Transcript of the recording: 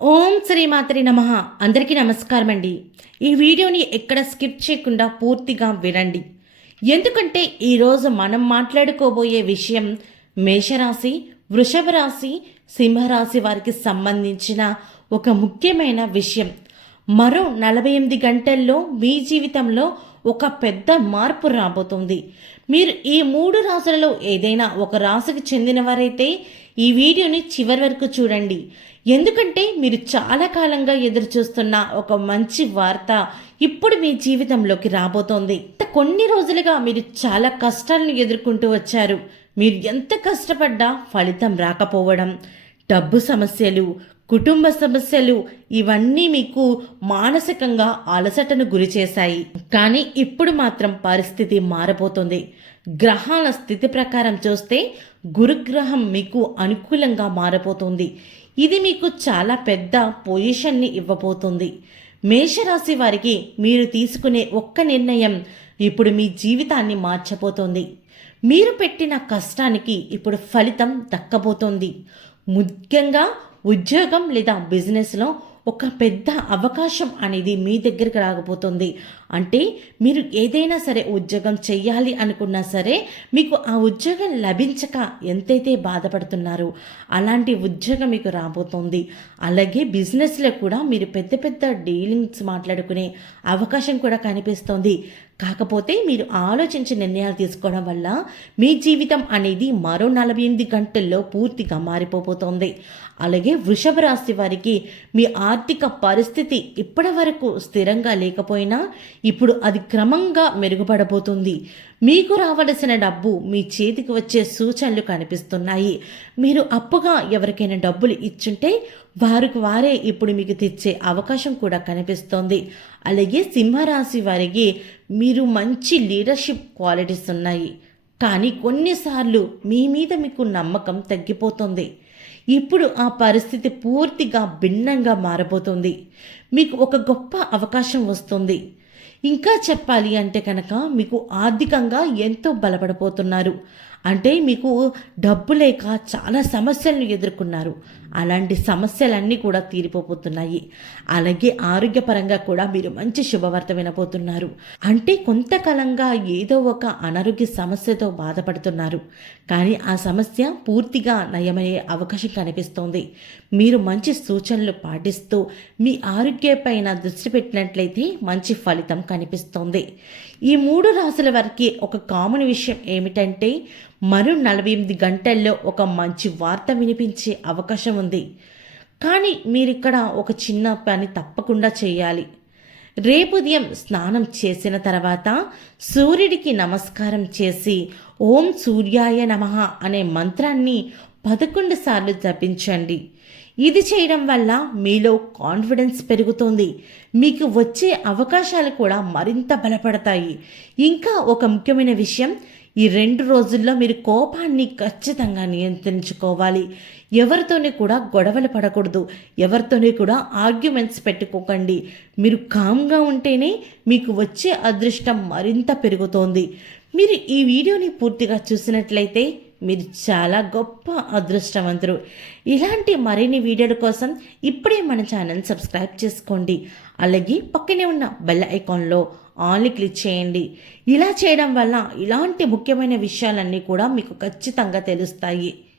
ఓం శ్రీమాతరి నమః. అందరికీ నమస్కారం అండి. ఈ వీడియోని ఎక్కడ స్కిప్ చేయకుండా పూర్తిగా వినండి. ఎందుకంటే ఈరోజు మనం మాట్లాడుకోబోయే విషయం మేషరాశి, వృషభ రాశి, సింహరాశి వారికి సంబంధించిన ఒక ముఖ్యమైన విషయం. మరో 48 గంటల్లో మీ జీవితంలో ఒక పెద్ద మార్పు రాబోతుంది. మీరు ఈ 3 రాశులలో ఏదైనా ఒక రాశికి చెందినవారైతే ఈ వీడియోని చివరి వరకు చూడండి. ఎందుకంటే మీరు చాలా కాలంగా ఎదురు చూస్తున్న ఒక మంచి వార్త ఇప్పుడు మీ జీవితంలోకి రాబోతోంది. కొన్ని రోజులుగా మీరు చాలా కష్టాలను ఎదుర్కొంటూ వచ్చారు. మీరు ఎంత కష్టపడ్డా ఫలితం రాకపోవడం, డబ్బు సమస్యలు, కుటుంబ సమస్యలు ఇవన్నీ మీకు మానసికంగా అలసటను గురి చేశాయి. కానీ ఇప్పుడు మాత్రం పరిస్థితి మారబోతుంది. గ్రహాల స్థితి ప్రకారం చూస్తే గురుగ్రహం మీకు అనుకూలంగా మారబోతుంది. ఇది మీకు చాలా పెద్ద పొజిషన్ని ఇవ్వబోతుంది. మేషరాశి వారికి మీరు తీసుకునే ఒక్క నిర్ణయం ఇప్పుడు మీ జీవితాన్ని మార్చబోతోంది. మీరు పెట్టిన కష్టానికి ఇప్పుడు ఫలితం దక్కబోతోంది. ముఖ్యంగా ఉద్యోగం లేదా బిజినెస్లో ఒక పెద్ద అవకాశం అనేది మీ దగ్గరికి రాకపోతుంది. అంటే మీరు ఏదైనా సరే ఉద్యోగం చెయ్యాలి అనుకున్నా సరే మీకు ఆ ఉద్యోగం లభించక ఎంతైతే బాధపడుతున్నారో అలాంటి ఉద్యోగం మీకు రాబోతోంది. అలాగే బిజినెస్లో కూడా మీరు పెద్ద పెద్ద డీలింగ్స్ మాట్లాడుకునే అవకాశం కూడా కనిపిస్తోంది. కాకపోతే మీరు ఆలోచించి నిర్ణయాలు తీసుకోవడం వల్ల మీ జీవితం అనేది మరో 48 గంటల్లో పూర్తిగా మారిపోబోతోంది. అలాగే వృషభ రాశి వారికి మీ ఆర్థిక పరిస్థితి ఇప్పటి వరకు స్థిరంగా లేకపోయినా ఇప్పుడు అది క్రమంగా మెరుగుపడబోతుంది. మీకు రావలసిన డబ్బు మీ చేతికి వచ్చే సూచనలు కనిపిస్తున్నాయి. మీరు అప్పుగా ఎవరికైనా డబ్బులు ఇచ్చుంటే వారే ఇప్పుడు మీకు తెచ్చే అవకాశం కూడా కనిపిస్తోంది. అలాగే సింహరాశి వారికి మీరు మంచి లీడర్షిప్ క్వాలిటీస్ ఉన్నాయి. కానీ కొన్నిసార్లు మీ మీద మీకు నమ్మకం తగ్గిపోతుంది. ఇప్పుడు ఆ పరిస్థితి పూర్తిగా భిన్నంగా మారబోతుంది. మీకు ఒక గొప్ప అవకాశం వస్తుంది. ఇంకా చెప్పాలి అంటే కనుక మీకు ఆర్థికంగా ఎంతో బలపడిపోతున్నారు. అంటే మీకు డబ్బు లేక చాలా సమస్యలను ఎదుర్కొన్నారు. అలాంటి సమస్యలన్నీ కూడా తీరిపోతున్నాయి. అలాగే ఆరోగ్యపరంగా కూడా మీరు మంచి శుభవార్త వినబోతున్నారు. అంటే కొంతకాలంగా ఏదో ఒక అనారోగ్య సమస్యతో బాధపడుతున్నారు. కానీ ఆ సమస్య పూర్తిగా నయమయ్యే అవకాశం కనిపిస్తోంది. మీరు మంచి సూచనలు పాటిస్తూ మీ ఆరోగ్యపైన దృష్టి పెట్టినట్లయితే మంచి ఫలితం కనిపిస్తోంది. ఈ 3 రాశుల వారికి ఒక కామన్ విషయం ఏమిటంటే మరో 48 గంటల్లో ఒక మంచి వార్త వినిపించే అవకాశం ఉంది. కానీ మీరిక్కడ ఒక చిన్న పని తప్పకుండా చేయాలి. రేపు ఉదయం స్నానం చేసిన తర్వాత సూర్యుడికి నమస్కారం చేసి ఓం సూర్యాయ నమః అనే మంత్రాన్ని 11 సార్లు జపించండి. ఇది చేయడం వల్ల మీలో కాన్ఫిడెన్స్ పెరుగుతుంది. మీకు వచ్చే అవకాశాలు కూడా మరింత బలపడతాయి. ఇంకా ఒక ముఖ్యమైన విషయం, ఈ 2 రోజుల్లో మీరు కోపాన్ని ఖచ్చితంగా నియంత్రించుకోవాలి. ఎవరితోని కూడా గొడవలు పడకూడదు. ఎవరితోని కూడా ఆర్గ్యుమెంట్స్ పెట్టుకోకండి. మీరు కామ్గా ఉంటేనే మీకు వచ్చే అదృష్టం మరింత పెరుగుతోంది. మీరు ఈ వీడియోని పూర్తిగా చూసినట్లయితే మీరు చాలా గొప్ప అదృష్టవంతులు. ఇలాంటి మరిన్ని వీడియోల కోసం ఇప్పుడే మన ఛానల్ సబ్స్క్రైబ్ చేసుకోండి. అలాగే పక్కనే ఉన్న బెల్ ఐకాన్లో ఆన్ని క్లిక్ చేయండి. ఇలా చేయడం వల్ల ఇలాంటి ముఖ్యమైన విషయాలన్నీ కూడా మీకు ఖచ్చితంగా తెలుస్తాయి.